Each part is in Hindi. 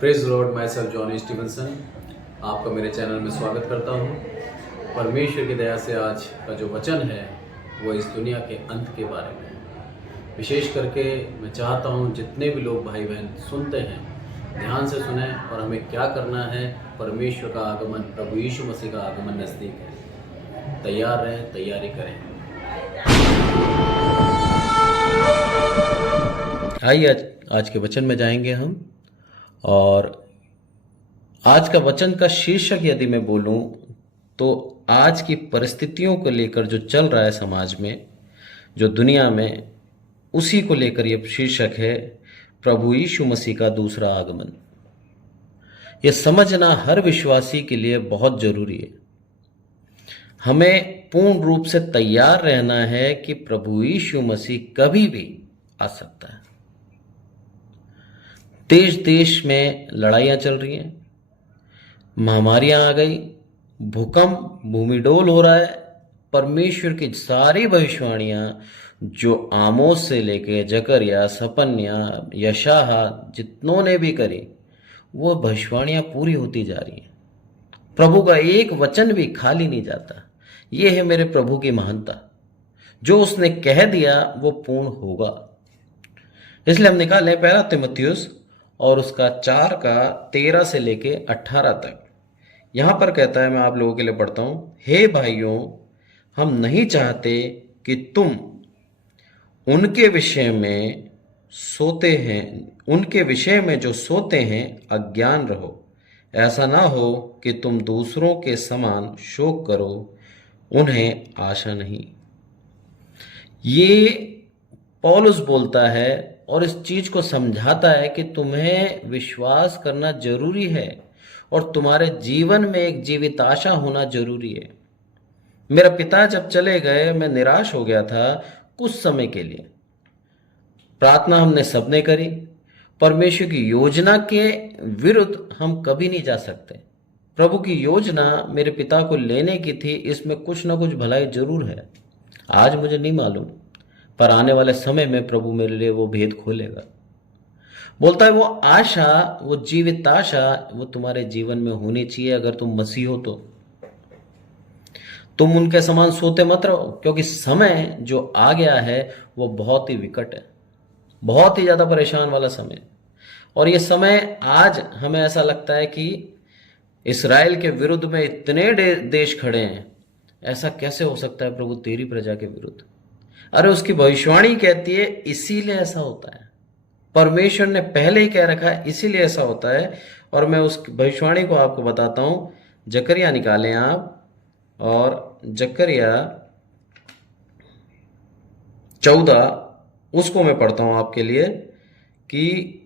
Praise Lord, my self Johnny Stevenson. आपका मेरे चैनल में स्वागत करता हूँ। परमेश्वर की दया से आज का जो वचन है वो इस दुनिया के अंत के बारे में है। विशेष करके मैं चाहता हूँ जितने भी लोग भाई बहन सुनते हैं ध्यान से सुने और हमें क्या करना है। परमेश्वर का आगमन, प्रभु यीशु मसीह का आगमन नज़दीक है। तैयार रहें, तैयारी करें। आइए आज के वचन में जाएंगे हम। और आज का वचन का शीर्षक यदि मैं बोलूं तो आज की परिस्थितियों को लेकर जो चल रहा है समाज में, जो दुनिया में, उसी को लेकर यह शीर्षक है, प्रभु यीशु मसीह का दूसरा आगमन। यह समझना हर विश्वासी के लिए बहुत जरूरी है। हमें पूर्ण रूप से तैयार रहना है कि प्रभु यीशु मसीह कभी भी आ सकता है। देश देश में लड़ाइयां चल रही हैं, महामारियां आ गई, भूकंप, भूमिडोल हो रहा है। परमेश्वर की सारी भविष्यवाणियां जो आमोस से लेके जकरिया, सपन्या, यशाहा, जितनों ने भी करी, वो भविष्यवाणियां पूरी होती जा रही हैं। प्रभु का एक वचन भी खाली नहीं जाता। ये है मेरे प्रभु की महानता। जो उसने कह दिया वो पूर्ण होगा। इसलिए हम निकालें पहला तीमुथियुस और उसका 4 का 13 से लेके 18 तक। यहां पर कहता है, मैं आप लोगों के लिए पढ़ता हूं। हे भाइयों, हम नहीं चाहते कि तुम उनके विषय में जो सोते हैं अज्ञान रहो। ऐसा ना हो कि तुम दूसरों के समान शोक करो, उन्हें आशा नहीं। ये पौलुस बोलता है और इस चीज को समझाता है कि तुम्हें विश्वास करना जरूरी है और तुम्हारे जीवन में एक जीवित आशा होना जरूरी है। मेरा पिता जब चले गए, मैं निराश हो गया था कुछ समय के लिए। प्रार्थना हमने सबने करी। परमेश्वर की योजना के विरुद्ध हम कभी नहीं जा सकते। प्रभु की योजना मेरे पिता को लेने की थी, इसमें कुछ ना कुछ भलाई जरूर है। आज मुझे नहीं मालूम, पर आने वाले समय में प्रभु मेरे लिए वो भेद खोलेगा। बोलता है वो आशा, वो जीवित आशा, वो तुम्हारे जीवन में होनी चाहिए। अगर तुम मसीह हो तो तुम उनके समान सोते मत रहो, क्योंकि समय जो आ गया है वो बहुत ही विकट है, बहुत ही ज्यादा परेशान वाला समय। और ये समय आज हमें ऐसा लगता है कि इस्राएल के विरुद्ध में इतने देश खड़े हैं। ऐसा कैसे हो सकता है प्रभु तेरी प्रजा के विरुद्ध? अरे उसकी भविष्यवाणी कहती है इसीलिए ऐसा होता है। परमेश्वर ने पहले ही कह रखा है, इसीलिए ऐसा होता है। और मैं उस भविष्यवाणी को आपको बताता हूं। जकरिया निकालें आप, और जकरिया 14 उसको मैं पढ़ता हूं आपके लिए, कि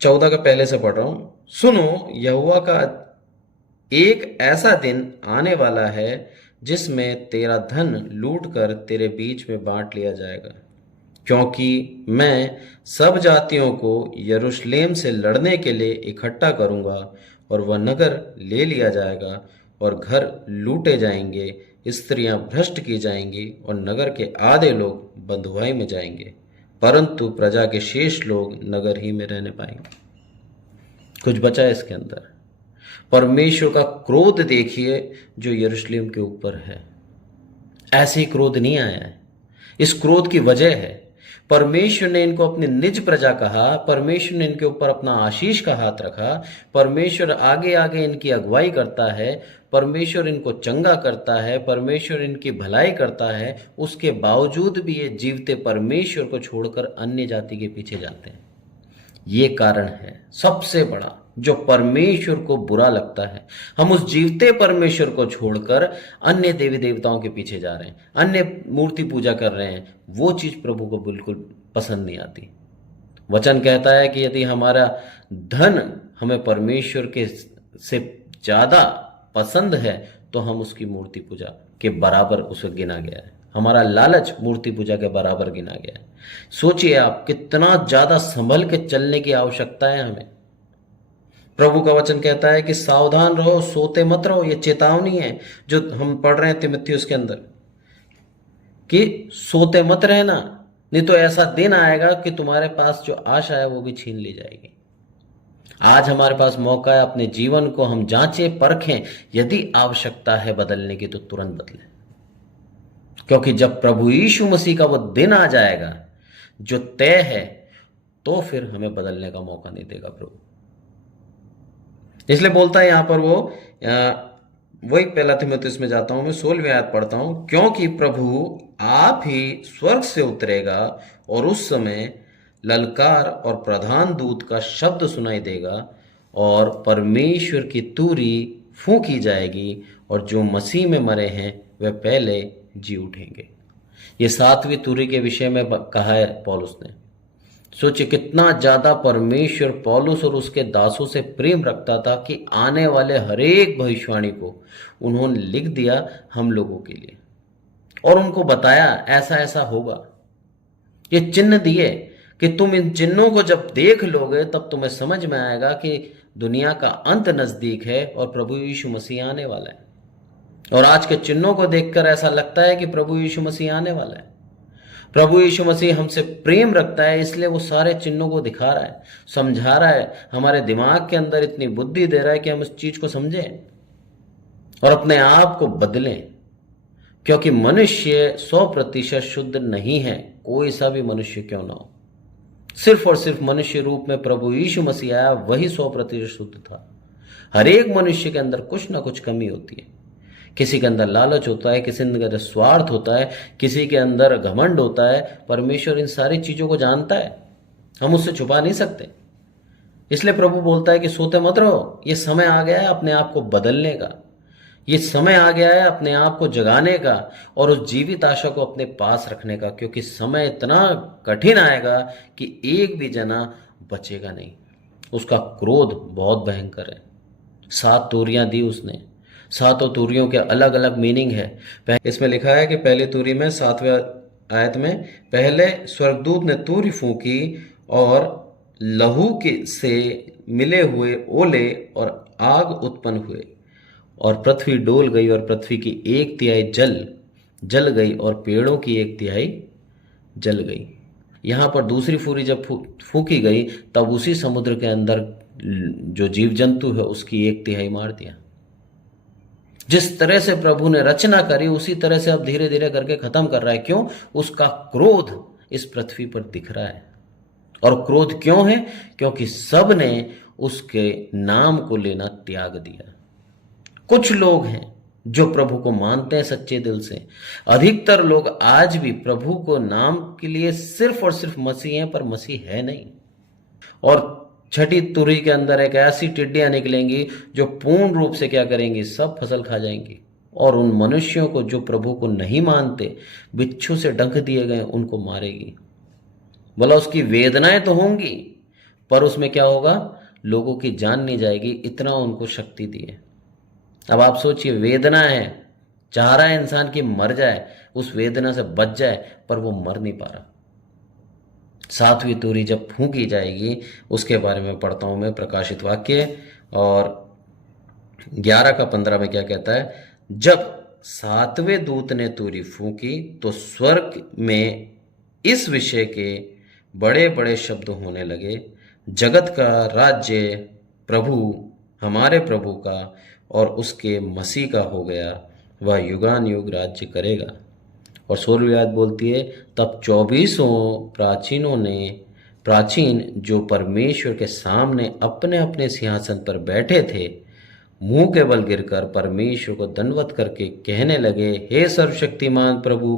14 का पहले से पढ़ रहा हूं। सुनो, यहोवा का एक ऐसा दिन आने वाला है जिसमें तेरा धन लूटकर तेरे बीच में बांट लिया जाएगा, क्योंकि मैं सब जातियों को यरूशलेम से लड़ने के लिए इकट्ठा करूंगा और वह नगर ले लिया जाएगा और घर लूटे जाएंगे, स्त्रियां भ्रष्ट की जाएंगी और नगर के आधे लोग बंधुआई में जाएंगे, परंतु प्रजा के शेष लोग नगर ही में रहने पाएंगे। कुछ बचा है इसके अंदर। परमेश्वर का क्रोध देखिए जो यरूशलेम के ऊपर है। ऐसे ही क्रोध नहीं आया है। इस क्रोध की वजह है परमेश्वर ने इनको अपनी निज प्रजा कहा, परमेश्वर ने इनके ऊपर अपना आशीष का हाथ रखा, परमेश्वर आगे आगे इनकी अगुवाई करता है, परमेश्वर इनको चंगा करता है, परमेश्वर इनकी भलाई करता है। उसके बावजूद भी ये जीवते परमेश्वर को छोड़कर अन्य जाति के पीछे जाते हैं। ये कारण है सबसे बड़ा जो परमेश्वर को बुरा लगता है। हम उस जीवते परमेश्वर को छोड़कर अन्य देवी देवताओं के पीछे जा रहे हैं, अन्य मूर्ति पूजा कर रहे हैं। वो चीज प्रभु को बिल्कुल पसंद नहीं आती। वचन कहता है कि यदि हमारा धन हमें परमेश्वर के से ज्यादा पसंद है तो हम उसकी मूर्ति पूजा के बराबर उसे गिना गया है। हमारा लालच मूर्ति पूजा के बराबर गिना गया है। सोचिए आप, कितना ज्यादा संभल के चलने की आवश्यकता है हमें। प्रभु का वचन कहता है कि सावधान रहो, सोते मत रहो। ये चेतावनी है जो हम पढ़ रहे हैं तीमुथियुस के अंदर, कि सोते मत रहना, नहीं तो ऐसा दिन आएगा कि तुम्हारे पास जो आशा है वो भी छीन ली जाएगी। आज हमारे पास मौका है, अपने जीवन को हम जांचें परखें, यदि आवश्यकता है बदलने की तो तुरंत बदलें। क्योंकि जब प्रभु यीशु मसीह का वो दिन आ जाएगा जो तय है, तो फिर हमें बदलने का मौका नहीं देगा प्रभु। इसलिए बोलता है यहां पर वो वही पहला तीमुथियुस में जाता हूं मैं, 16वीं आयत पढ़ता हूं, क्योंकि प्रभु आप ही स्वर्ग से उतरेगा और उस समय ललकार और प्रधान दूत का शब्द सुनाई देगा और परमेश्वर की तुरही फूंकी जाएगी और जो मसीह में मरे हैं वे पहले जी उठेंगे। ये 7वीं तुरही के विषय में कहा है पौलुस ने। सोचिए कितना ज्यादा परमेश्वर पौलुस और उसके दासों से प्रेम रखता था कि आने वाले हरेक भविष्यवाणी को उन्होंने लिख दिया हम लोगों के लिए और उनको बताया ऐसा ऐसा होगा। ये चिन्ह दिए कि तुम इन चिन्हों को जब देख लोगे तब तुम्हें समझ में आएगा कि दुनिया का अंत नजदीक है और प्रभु यीशु मसीह आने वाला है। और आज के चिन्हों को देखकर ऐसा लगता है कि प्रभु यीशु मसीह आने वाला है। प्रभु यीशु मसीह हमसे प्रेम रखता है, इसलिए वो सारे चिन्हों को दिखा रहा है, समझा रहा है, हमारे दिमाग के अंदर इतनी बुद्धि दे रहा है कि हम इस चीज को समझें और अपने आप को बदलें। क्योंकि मनुष्य 100% शुद्ध नहीं है, कोई सा भी मनुष्य क्यों ना हो। सिर्फ और सिर्फ मनुष्य रूप में प्रभु यीशु मसीह आया, वही 100% शुद्ध था। हर एक मनुष्य के अंदर कुछ ना कुछ कमी होती है। किसी के अंदर लालच होता है, किसी के अंदर स्वार्थ होता है, किसी के अंदर घमंड होता है। परमेश्वर इन सारी चीजों को जानता है, हम उससे छुपा नहीं सकते। इसलिए प्रभु बोलता है कि सोते मत रहो, ये समय आ गया है अपने आप को बदलने का, ये समय आ गया है अपने आप को जगाने का और उस जीवित आशा को अपने पास रखने का। क्योंकि समय इतना कठिन आएगा कि एक भी जना बचेगा नहीं। उसका क्रोध बहुत भयंकर है। 7 तूरियां दी उसने, 7 तूरियों के अलग अलग मीनिंग है। इसमें लिखा है कि पहली तूरी में 7वें आयत में, पहले स्वर्गदूत ने तूरी फूंकी और लहू के से मिले हुए ओले और आग उत्पन्न हुए और पृथ्वी डोल गई और पृथ्वी की 1/3 जल गई और पेड़ों की 1/3 जल गई। यहां पर दूसरी फूरी जब फूंकी गई तब उसी समुद्र के अंदर जो जीव जंतु है उसकी 1/3 मार दिया। जिस तरह से प्रभु ने रचना करी उसी तरह से अब धीरे धीरे करके खत्म कर रहा है। क्यों? उसका क्रोध इस पृथ्वी पर दिख रहा है। और क्रोध क्यों है? क्योंकि सब ने उसके नाम को लेना त्याग दिया। कुछ लोग हैं जो प्रभु को मानते हैं सच्चे दिल से। अधिकतर लोग आज भी प्रभु को नाम के लिए सिर्फ और सिर्फ मसीह हैं, पर मसीह है नहीं। और छठी तुरही के अंदर एक ऐसी टिड्डियां निकलेंगी जो पूर्ण रूप से क्या करेंगी, सब फसल खा जाएंगी और उन मनुष्यों को जो प्रभु को नहीं मानते, बिच्छू से डंक दिए गए, उनको मारेगी। बोला उसकी वेदनाएं तो होंगी पर उसमें क्या होगा, लोगों की जान नहीं जाएगी, इतना उनको शक्ति दी है। अब आप सोचिए, वेदना है, चाह रहा है इंसान की मर जाए, उस वेदना से बच जाए, पर वो मर नहीं पा रहा। 7वीं तूरी जब फूंकी जाएगी उसके बारे में पढ़ता हूं मैं प्रकाशित वाक्य और 11:15 में क्या कहता है, जब 7वें दूत ने तूरी फूंकी तो स्वर्ग में इस विषय के बड़े बड़े शब्द होने लगे, जगत का राज्य प्रभु, हमारे प्रभु का और उसके मसीह का हो गया, वह युगान युग राज्य करेगा। और 16वीं आयत बोलती है, तब 24 प्राचीन जो परमेश्वर के सामने अपने अपने सिंहासन पर बैठे थे, मुंह के बल गिरकर परमेश्वर को दंडवत करके कहने लगे, हे सर्वशक्तिमान प्रभु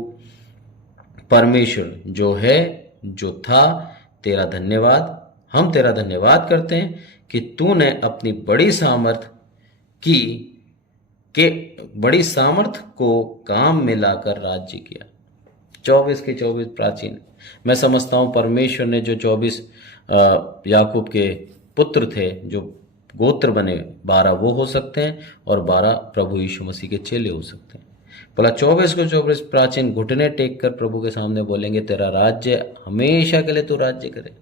परमेश्वर जो है जो था, तेरा धन्यवाद, हम तेरा धन्यवाद करते हैं कि तूने अपनी बड़ी सामर्थ को काम में लाकर राज्य किया। 24 के 24 प्राचीन। मैं समझता हूं परमेश्वर ने जो 24 याकूब के पुत्र थे, जो गोत्र बने, 12 वो हो सकते हैं और 12 प्रभु यीशु मसीह के चेले हो सकते हैं। बोला 24 को 24 प्राचीन घुटने टेक कर प्रभु के सामने बोलेंगे, तेरा राज्य हमेशा के लिए तू राज्य करे।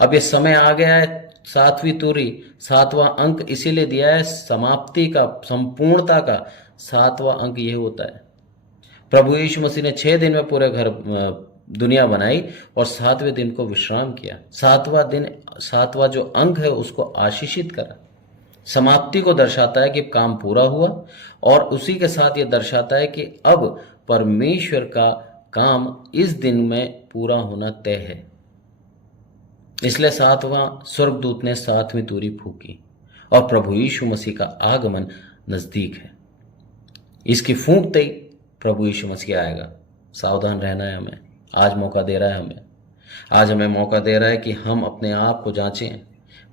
अब ये समय आ गया है, 7वीं तूरी, 7वां अंक इसीलिए दिया है, समाप्ति का, संपूर्णता का 7वां अंक ये होता है। प्रभु यीशु मसीह ने 6 दिन में दुनिया बनाई और 7वें दिन को विश्राम किया। 7वां जो अंग है उसको आशीषित करा। समाप्ति को दर्शाता है कि काम पूरा हुआ, और उसी के साथ ये दर्शाता है कि अब परमेश्वर का काम इस दिन में पूरा होना तय है। इसलिए 7वां स्वर्गदूत ने 7वीं तुरही फूंकी और प्रभु यीशु मसीह का आगमन नजदीक है। इसकी फूंकते ही प्रभु यीशु मसीह आएगा। सावधान रहना है हमें। आज मौका दे रहा है हमें। आज हमें मौका दे रहा है कि हम अपने आप को जांचें,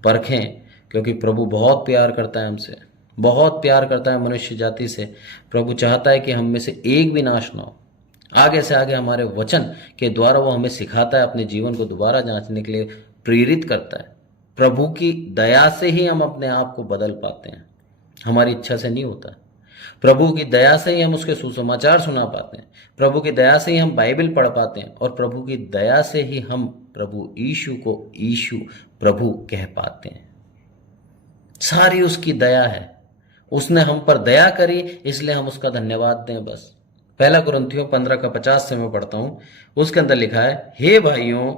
परखें, क्योंकि प्रभु बहुत प्यार करता है हमसे, बहुत प्यार करता है मनुष्य जाति से। प्रभु चाहता है कि हम में से एक भी नाश ना हो। आगे से आगे हमारे वचन के द्वारा वो हमें सिखाता है, अपने जीवन को दोबारा जांचने के लिए प्रेरित करता है। प्रभु की दया से ही हम अपने आप को बदल पाते हैं, हमारी इच्छा से नहीं होता। प्रभु की दया से ही हम उसके सुसमाचार सुना पाते हैं। प्रभु की दया से ही हम बाइबल पढ़ पाते हैं, और प्रभु की दया से ही हम प्रभु यीशु को यीशु प्रभु कह पाते हैं। सारी उसकी दया है। उसने हम पर दया करी, इसलिए हम उसका धन्यवाद दें। बस 1 कुरिन्थियों 15:50 से मैं पढ़ता हूं। उसके अंदर लिखा है, हे भाइयों,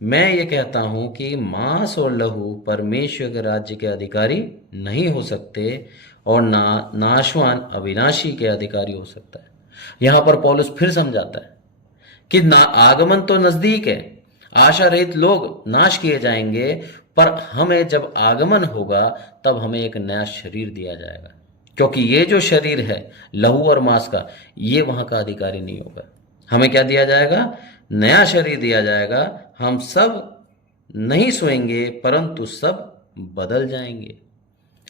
मैं ये कहता हूं कि मांस और लहू परमेश्वर के राज्य के अधिकारी नहीं हो सकते, और नाशवान अविनाशी के अधिकारी हो सकता है। यहां पर पौलुस फिर समझाता है कि आगमन तो नजदीक है, आशा रहित लोग नाश किए जाएंगे, पर हमें जब आगमन होगा तब हमें एक नया शरीर दिया जाएगा, क्योंकि ये जो शरीर है लहू और मांस का, ये वहां का अधिकारी नहीं होगा। हमें क्या दिया जाएगा? नया शरीर दिया जाएगा। हम सब नहीं सोएंगे, परंतु सब बदल जाएंगे।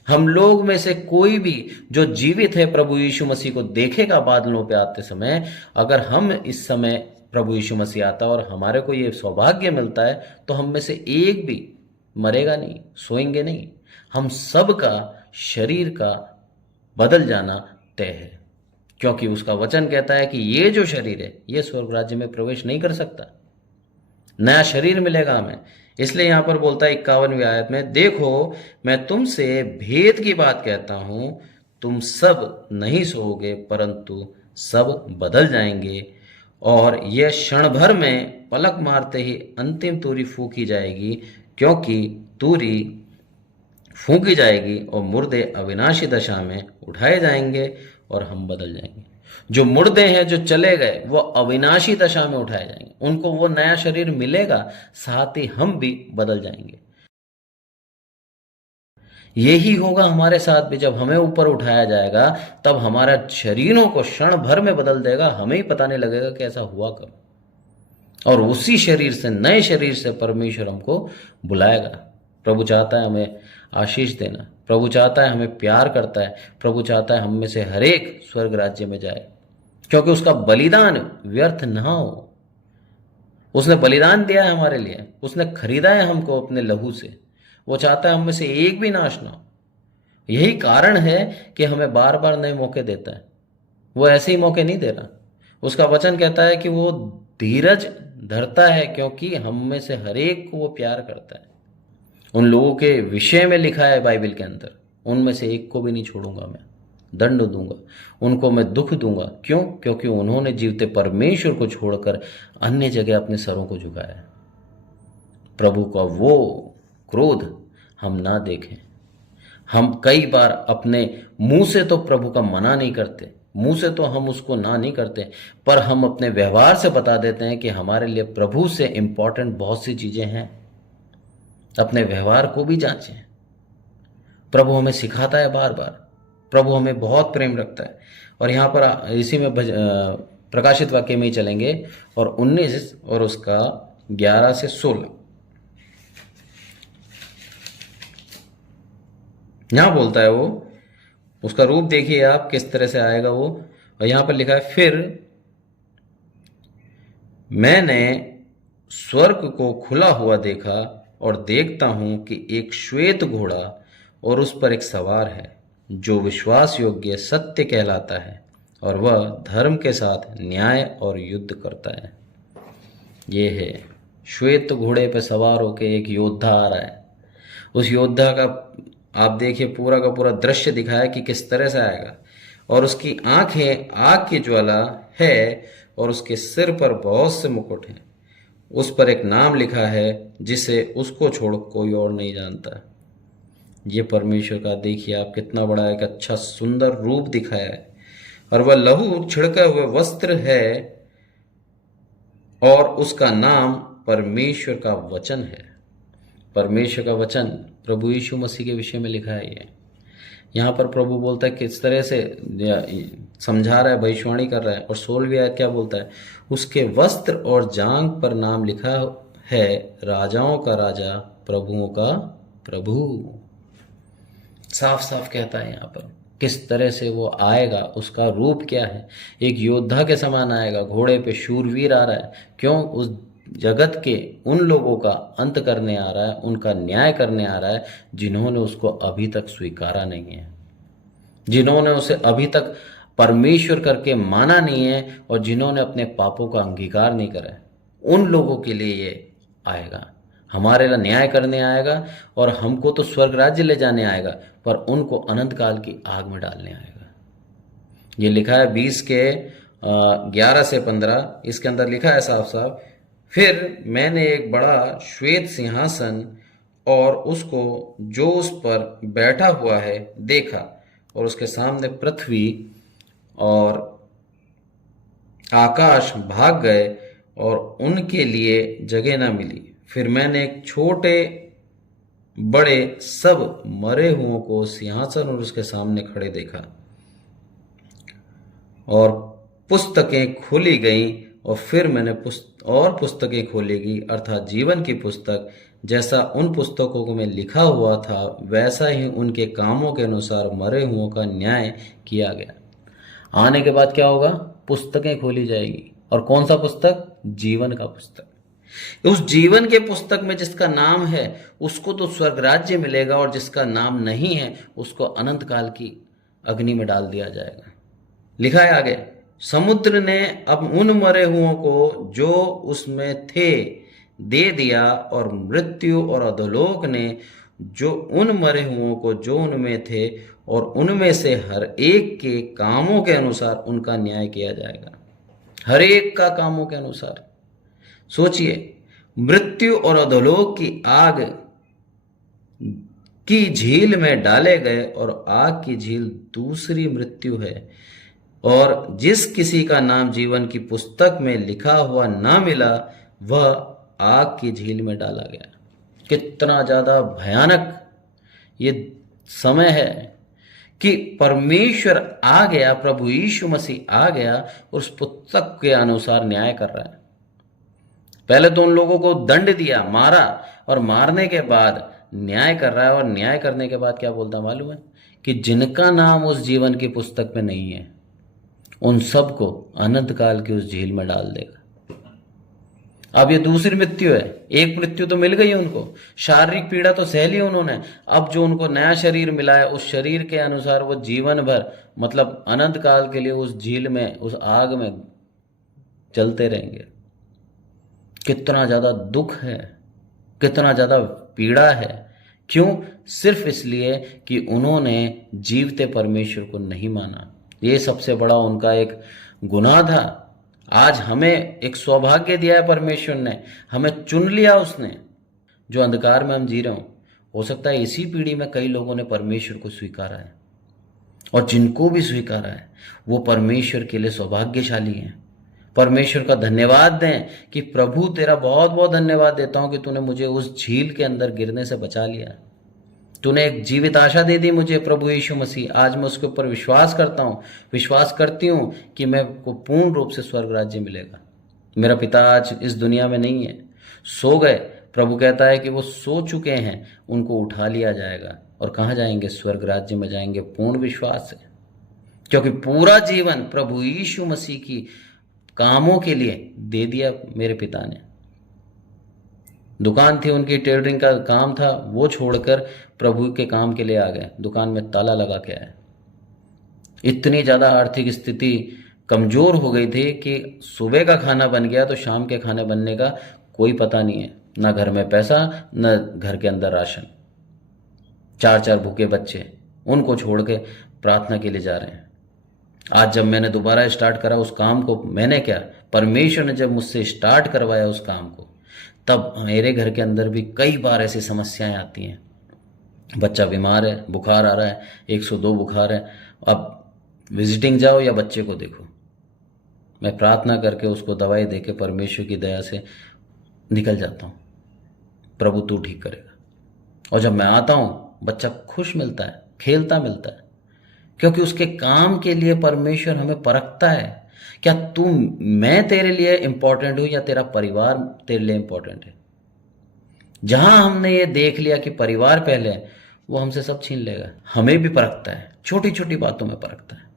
हम लोग में से कोई भी जो जीवित है प्रभु यीशु मसीह को देखेगा बादलों पे आते समय। अगर हम इस समय प्रभु यीशु मसीह आता और हमारे को ये सौभाग्य मिलता है, तो हम में से एक भी मरेगा नहीं, सोएंगे नहीं। हम सब का शरीर का बदल जाना तय है, क्योंकि उसका वचन कहता है कि ये जो शरीर है ये स्वर्ग राज्य में प्रवेश नहीं कर सकता। नया शरीर मिलेगा हमें। इसलिए यहां पर बोलता है 51वीं आयत में, देखो मैं तुमसे भेद की बात कहता हूं, तुम सब नहीं सोओगे, परंतु सब बदल जाएंगे, और यह क्षण भर में पलक मारते ही अंतिम तुरही फूंकी जाएगी, क्योंकि तुरही फूंकी जाएगी और मुर्दे अविनाशी दशा में उठाए जाएंगे और हम बदल जाएंगे। जो मुर्दे हैं, जो चले गए, वो अविनाशी दशा में उठाए जाएंगे, उनको वो नया शरीर मिलेगा, साथ ही हम भी बदल जाएंगे। यही होगा हमारे साथ भी। जब हमें ऊपर उठाया जाएगा तब हमारा शरीरों को क्षण भर में बदल देगा, हमें ही पता नहीं लगेगा कि ऐसा हुआ कब। और उसी शरीर से, नए शरीर से परमेश्वर हमको बुलाएगा। प्रभु चाहता है हमें आशीष देना, प्रभु चाहता है हमें प्यार करता है, प्रभु चाहता है हम में से हर एक स्वर्ग राज्य में जाए, क्योंकि उसका बलिदान व्यर्थ ना हो। उसने बलिदान दिया है हमारे लिए, उसने खरीदा है हमको अपने लहू से। वो चाहता है हम में से एक भी नाश ना हो। यही कारण है कि हमें बार बार नए मौके देता है। वो ऐसे ही मौके नहीं दे रहा। उसका वचन कहता है कि वो धीरज धरता है, क्योंकि हम में से हर एक को वो प्यार करता है। उन लोगों के विषय में लिखा है बाइबल के अंदर, उनमें से एक को भी नहीं छोड़ूंगा, मैं दंड दूंगा, उनको मैं दुख दूंगा। क्यों? क्योंकि उन्होंने जीवते परमेश्वर को छोड़कर अन्य जगह अपने सरों को झुकाया है। प्रभु का वो क्रोध हम ना देखें। हम कई बार अपने मुंह से तो प्रभु का मना नहीं करते, मुंह से तो हम उसको ना नहीं करते, पर हम अपने व्यवहार से बता देते हैं कि हमारे लिए प्रभु से इंपॉर्टेंट बहुत सी चीजें हैं। अपने व्यवहार को भी जांचें। प्रभु हमें सिखाता है बार बार, प्रभु हमें बहुत प्रेम रखता है। और यहाँ पर इसी में प्रकाशित वाक्य में ही चलेंगे, और 19 और उसका 11 से 16 यहाँ बोलता है। वो उसका रूप देखिए आप किस तरह से आएगा वो। और यहाँ पर लिखा है, फिर मैंने स्वर्ग को खुला हुआ देखा, और देखता हूं कि एक श्वेत घोड़ा, और उस पर एक सवार है, जो विश्वास योग्य सत्य कहलाता है, और वह धर्म के साथ न्याय और युद्ध करता है। ये है श्वेत घोड़े पे सवार होके एक योद्धा आ रहा है। उस योद्धा का आप देखिए पूरा का पूरा दृश्य दिखाया कि किस तरह से आएगा। और उसकी आंखें आग की ज्वाला है, और उसके सिर पर बहुत से मुकुट हैं। उस पर एक नाम लिखा है जिसे उसको छोड़ कोई और नहीं जानता। ये परमेश्वर का देखिए आप कितना बड़ा एक अच्छा सुंदर रूप दिखाया है। और वह लहू छिड़के हुए वस्त्र है और उसका नाम परमेश्वर का वचन है। परमेश्वर का वचन प्रभु यीशु मसीह के विषय में लिखा है। ये यहाँ पर प्रभु बोलता है किस तरह से समझा रहा है, भविष्यवाणी कर रहा है। और 16वीं आयत क्या बोलता है? उसके वस्त्र और जांघ पर नाम लिखा है, राजाओं का राजा, प्रभुओं का प्रभु। साफ साफ कहता है यहाँ पर किस तरह से वो आएगा, उसका रूप क्या है। एक योद्धा के समान आएगा, घोड़े पे शूरवीर आ रहा है। क्यों? उस जगत के उन लोगों का अंत करने आ रहा है, उनका न्याय करने आ रहा है जिन्होंने उसको अभी तक स्वीकारा नहीं है, जिन्होंने उसे अभी तक परमेश्वर करके माना नहीं है और जिन्होंने अपने पापों का अंगीकार नहीं करा है। उन लोगों के लिए ये आएगा, हमारे लिए न्याय करने आएगा और हमको तो स्वर्ग राज्य ले जाने आएगा, पर उनको अनंत काल की आग में डालने आएगा। ये लिखा है 20 के 11 से 15, इसके अंदर लिखा है साफ साफ, फिर मैंने एक बड़ा श्वेत सिंहासन और उसको जो उस पर बैठा हुआ है देखा, और उसके सामने पृथ्वी और आकाश भाग गए और उनके लिए जगह न मिली। फिर मैंने एक छोटे बड़े सब मरे हुओं को सिंहासन और उसके सामने खड़े देखा, और पुस्तकें खोली गईं, और फिर मैंने पुस्तकें खोली गई, अर्थात जीवन की पुस्तक। जैसा उन पुस्तकों में लिखा हुआ था वैसा ही उनके कामों के अनुसार मरे हुओं का न्याय किया गया। आने के बाद क्या होगा? पुस्तकें खोली जाएगी। और कौन सा पुस्तक? जीवन का पुस्तक। उस जीवन के पुस्तक में जिसका नाम है उसको तो स्वर्ग राज्य मिलेगा, और जिसका नाम नहीं है उसको अनंत काल की अग्नि में डाल दिया जाएगा। लिखा है आगे, समुद्र ने अब उन मरे हुओं को जो उसमें थे दे दिया, और मृत्यु और अधोलोक ने जो उन मरे हुओं को जो उनमें थे, और उनमें से हर एक के कामों के अनुसार उनका न्याय किया जाएगा। हर एक का कामों के अनुसार। सोचिए, मृत्यु और अधोलोक की आग की झील में डाले गए, और आग की झील दूसरी मृत्यु है। और जिस किसी का नाम जीवन की पुस्तक में लिखा हुआ ना मिला वह आग की झील में डाला गया। कितना ज्यादा भयानक ये समय है कि परमेश्वर आ गया, प्रभु यीशु मसीह आ गया और उस पुस्तक के अनुसार न्याय कर रहा है। पहले तो उन लोगों को दंड दिया, मारा, और मारने के बाद न्याय कर रहा है। और न्याय करने के बाद क्या बोलता मालूम है? कि जिनका नाम उस जीवन की पुस्तक में नहीं है उन सबको अनंत काल की उस झील में डाल देगा। अब ये दूसरी मृत्यु है। एक मृत्यु तो मिल गई उनको, शारीरिक पीड़ा तो सह ली उन्होंने। अब जो उनको नया शरीर मिला है उस शरीर के अनुसार वो जीवन भर, मतलब अनंत काल के लिए उस झील में, उस आग में जलते रहेंगे। कितना ज्यादा दुख है, कितना ज्यादा पीड़ा है। क्यों? सिर्फ इसलिए कि उन्होंने जीवते परमेश्वर को नहीं माना। ये सबसे बड़ा उनका एक गुनाह था। आज हमें एक सौभाग्य दिया है परमेश्वर ने, हमें चुन लिया उसने। जो अंधकार में हम जी रहे हो सकता है इसी पीढ़ी में कई लोगों ने परमेश्वर को स्वीकारा है, और जिनको भी स्वीकारा है वो परमेश्वर के लिए सौभाग्यशाली हैं। परमेश्वर का धन्यवाद दें कि प्रभु तेरा बहुत बहुत धन्यवाद देता हूं कि तूने मुझे उस झील के अंदर गिरने से बचा लिया। तूने एक जीवित आशा दे दी मुझे, प्रभु यीशु मसीह। आज मैं उसके ऊपर विश्वास करता हूँ, विश्वास करती हूँ कि मैं को पूर्ण रूप से स्वर्ग राज्य मिलेगा। मेरा पिता आज इस दुनिया में नहीं है, सो गए। प्रभु कहता है कि वो सो चुके हैं, उनको उठा लिया जाएगा। और कहाँ जाएंगे? स्वर्ग राज्य में जाएंगे, पूर्ण विश्वास से। क्योंकि पूरा जीवन प्रभु यीशु मसीह की कामों के लिए दे दिया मेरे पिता ने। दुकान थी उनकी, टेलरिंग का काम था, वो छोड़कर प्रभु के काम के लिए आ गए। दुकान में ताला लगा के आए। इतनी ज़्यादा आर्थिक स्थिति कमज़ोर हो गई थी कि सुबह का खाना बन गया तो शाम के खाने बनने का कोई पता नहीं है। ना घर में पैसा, न घर के अंदर राशन। 4 भूखे बच्चे, उनको छोड़ के प्रार्थना के लिए जा रहे हैं। आज जब मैंने दोबारा स्टार्ट करा उस काम को, मैंने क्या, परमेश्वर ने जब मुझसे स्टार्ट करवाया उस काम को, तब मेरे घर के अंदर भी कई बार ऐसी समस्याएं आती हैं। बच्चा बीमार है, बुखार आ रहा है, 102 बुखार है। अब विजिटिंग जाओ या बच्चे को देखो, मैं प्रार्थना करके उसको दवाई देके परमेश्वर की दया से निकल जाता हूँ, प्रभु तू ठीक करेगा। और जब मैं आता हूँ बच्चा खुश मिलता है, खेलता मिलता है, क्योंकि उसके काम के लिए परमेश्वर हमें परखता है। क्या तू, मैं तेरे लिए इंपॉर्टेंट हूँ या तेरा परिवार तेरे लिए इंपॉर्टेंट है? जहां हमने ये देख लिया कि परिवार पहले है, वो हमसे सब छीन लेगा। हमें भी परखता है, छोटी छोटी बातों में परखता है।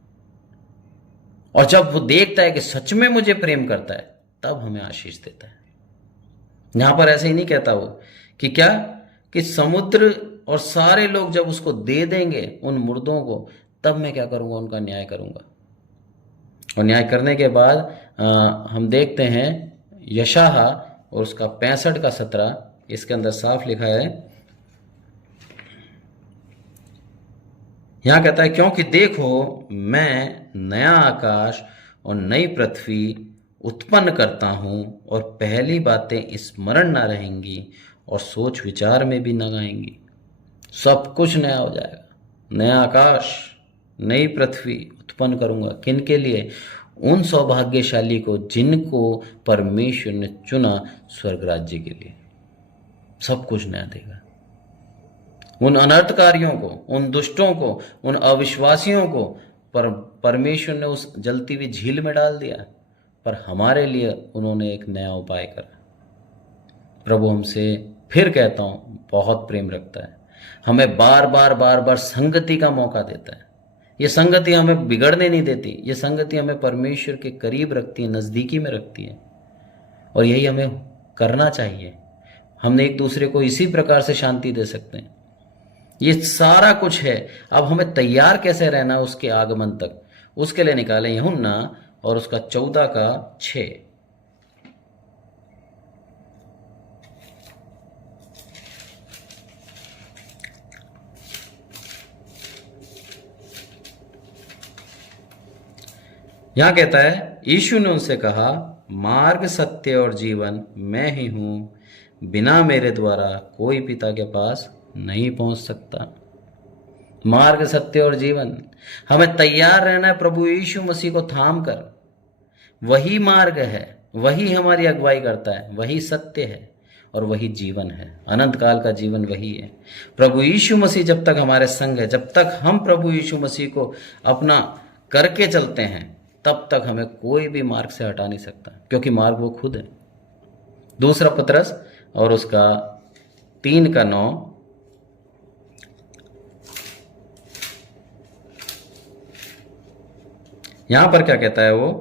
और जब वो देखता है कि सच में मुझे प्रेम करता है, तब हमें आशीष देता है। यहां पर ऐसे ही नहीं कहता वो कि क्या, कि समुद्र और सारे लोग जब उसको दे देंगे उन मुर्दों को, तब मैं क्या करूंगा, उनका न्याय करूंगा। और न्याय करने के बाद हम देखते हैं यशाया और उसका 65 का 17, इसके अंदर साफ लिखा है। यहां कहता है, क्योंकि देखो मैं नया आकाश और नई पृथ्वी उत्पन्न करता हूं, और पहली बातें स्मरण ना रहेंगी और सोच विचार में भी न आएंगी। सब कुछ नया हो जाएगा। नया आकाश, नई पृथ्वी उत्पन्न करूंगा। किन के लिए? उन सौभाग्यशाली को जिनको परमेश्वर ने चुना स्वर्ग राज्य के लिए। सब कुछ नया देगा। उन अनर्थकारियों को, उन दुष्टों को, उन अविश्वासियों को परमेश्वर ने उस जलती हुई झील में डाल दिया, पर हमारे लिए उन्होंने एक नया उपाय करा। प्रभु हमसे, फिर कहता हूं, बहुत प्रेम रखता है। हमें बार बार संगति का मौका देता है। ये संगति हमें बिगड़ने नहीं देती। ये संगति हमें परमेश्वर के करीब रखती है, नज़दीकी में रखती है। और यही हमें करना चाहिए। हमने एक दूसरे को इसी प्रकार से शांति दे सकते हैं। ये सारा कुछ है। अब हमें तैयार कैसे रहना उसके आगमन तक, उसके लिए निकालें यूहन्ना और उसका 14 का 6। यहां कहता है, यीशु ने उनसे कहा, मार्ग, सत्य और जीवन मैं ही हूं। बिना मेरे द्वारा कोई पिता के पास नहीं पहुंच सकता। मार्ग, सत्य और जीवन, हमें तैयार रहना है प्रभु यीशु मसीह को थाम कर। वही मार्ग है, वही हमारी अगुवाई करता है, वही सत्य है और वही जीवन है। अनंत काल का जीवन वही है। प्रभु यीशु मसीह जब तक हमारे संग है, जब तक हम प्रभु यीशु मसीह को अपना करके चलते हैं, तब तक हमें कोई भी मार्ग से हटा नहीं सकता, क्योंकि मार्ग वो खुद है। दूसरा पतरस और उसका 3 का 9, यहां पर क्या कहता है वो,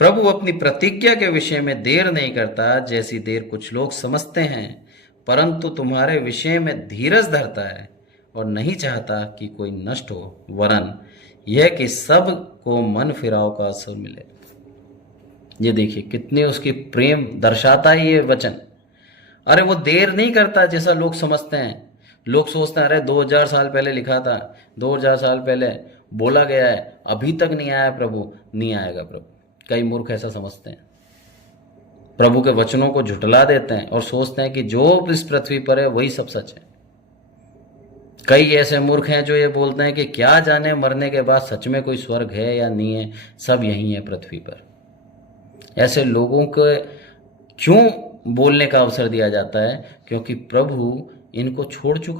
प्रभु अपनी प्रतिज्ञा के विषय में देर नहीं करता, जैसी देर कुछ लोग समझते हैं, परंतु तुम्हारे विषय में धीरज धरता है और नहीं चाहता कि कोई नष्ट हो, वरन यह कि सब को मन फिराव का अवसर मिले। ये देखिए कितने उसकी प्रेम दर्शाता है ये वचन। अरे वो देर नहीं करता जैसा लोग समझते हैं। लोग सोचते हैं, अरे 2000 साल पहले लिखा था, 2000 साल पहले बोला गया है, अभी तक नहीं आया प्रभु। नहीं आएगा प्रभु। कई मूर्ख ऐसा समझते हैं, प्रभु के वचनों को झुठला देते हैं और सोचते हैं कि जो इस पृथ्वी पर है वही सब सच है। कई ऐसे मूर्ख हैं जो ये बोलते हैं कि क्या जाने मरने के बाद सच में कोई स्वर्ग है या नहीं है, सब यही है पृथ्वी पर। ऐसे लोगों को क्यों बोलने का अवसर दिया जाता है? क्योंकि प्रभु इनको छोड़ चुका